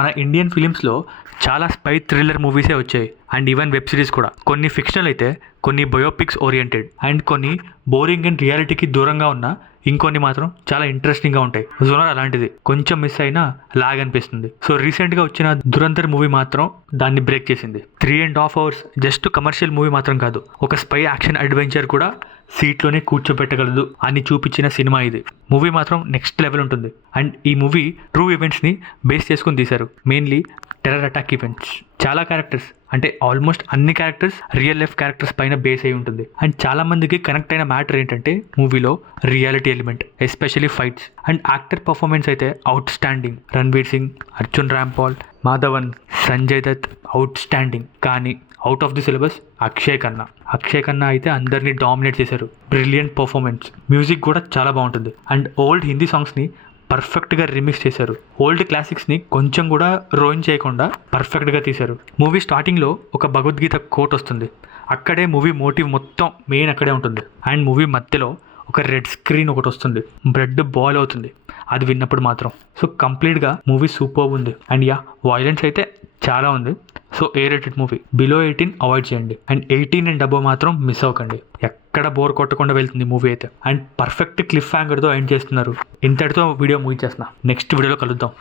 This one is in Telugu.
మన ఇండియన్ ఫిలిమ్స్లో చాలా స్పై థ్రిల్లర్ మూవీసే వచ్చాయి అండ్ ఈవెన్ వెబ్ సిరీస్ కూడా. కొన్ని ఫిక్షనల్ అయితే, కొన్ని బయోపిక్స్ ఓరియంటెడ్ అండ్ కొన్ని బోరింగ్ అండ్ రియాలిటీకి దూరంగా ఉన్న ఇంకొన్ని మాత్రం చాలా ఇంట్రెస్టింగ్గా ఉంటాయి. జోనర్ అలాంటిది, కొంచెం మిస్ అయినా లాగ్ అనిపిస్తుంది. సో రీసెంట్గా వచ్చిన దురంధర్ మూవీ మాత్రం దాన్ని బ్రేక్ చేసింది. 3.5 hours జస్ట్ కమర్షియల్ మూవీ మాత్రం కాదు, ఒక స్పై యాక్షన్ అడ్వెంచర్ కూడా సీట్లోనే కూర్చోబెట్టగలదు అని చూపించిన సినిమా ఇది. మూవీ మాత్రం నెక్స్ట్ లెవెల్ ఉంటుంది. అండ్ ఈ మూవీ ట్రూ ఈవెంట్స్ని బేస్ చేసుకుని తీశారు, మెయిన్లీ టెర్రర్ అటాక్ ఈవెంట్స్. చాలా క్యారెక్టర్స్, అంటే ఆల్మోస్ట్ అన్ని క్యారెక్టర్స్ రియల్ లైఫ్ క్యారెక్టర్స్ పైన బేస్ అయి ఉంటుంది. అండ్ చాలా మందికి కనెక్ట్ అయిన మ్యాటర్ ఏంటంటే మూవీలో reality element, especially fights. And actor performance అయితే outstanding. Ranveer Singh, Arjun Rampal, Madhavan, Sanjay Dutt outstanding. కానీ out of the syllabus Akshaye Khanna అయితే అందరినీ డామినేట్ చేశారు. Brilliant performance. మ్యూజిక్ కూడా చాలా బాగుంటుంది. అండ్ ఓల్డ్ హిందీ సాంగ్స్ని పర్ఫెక్ట్గా రిమిక్స్ చేశారు. ఓల్డ్ క్లాసిక్స్ని కొంచెం కూడా రోయిన్ చేయకుండా పర్ఫెక్ట్గా తీశారు. మూవీ స్టార్టింగ్లో ఒక భగవద్గీత కోట్ వస్తుంది, అక్కడే మూవీ మోటివ్ మొత్తం మెయిన్ అక్కడే ఉంటుంది. అండ్ మూవీ మధ్యలో ఒక రెడ్ స్క్రీన్ ఒకటి వస్తుంది, బ్లడ్ బాల్ అవుతుంది అది విన్నప్పుడు మాత్రం. సో కంప్లీట్గా మూవీ సూపర్ ఉంది. అండ్ వైలెన్స్ అయితే చాలా ఉంది. So A-rated movie, below 18 avoid చేయండి. అండ్ 18 అండ్ అబోవ్ మాత్రం మిస్ అవ్వకండి. ఎక్కడ బోర్ కొట్టకుండా వెళ్తుంది మూవీ అయితే. అండ్ పర్ఫెక్ట్ క్లిఫ్ హ్యాంగర్తో ఎండ్ చేస్తున్నారు. ఇంతటితో వీడియో ముగించేస్తున్నా. నెక్స్ట్ వీడియోలో కలుద్దాం.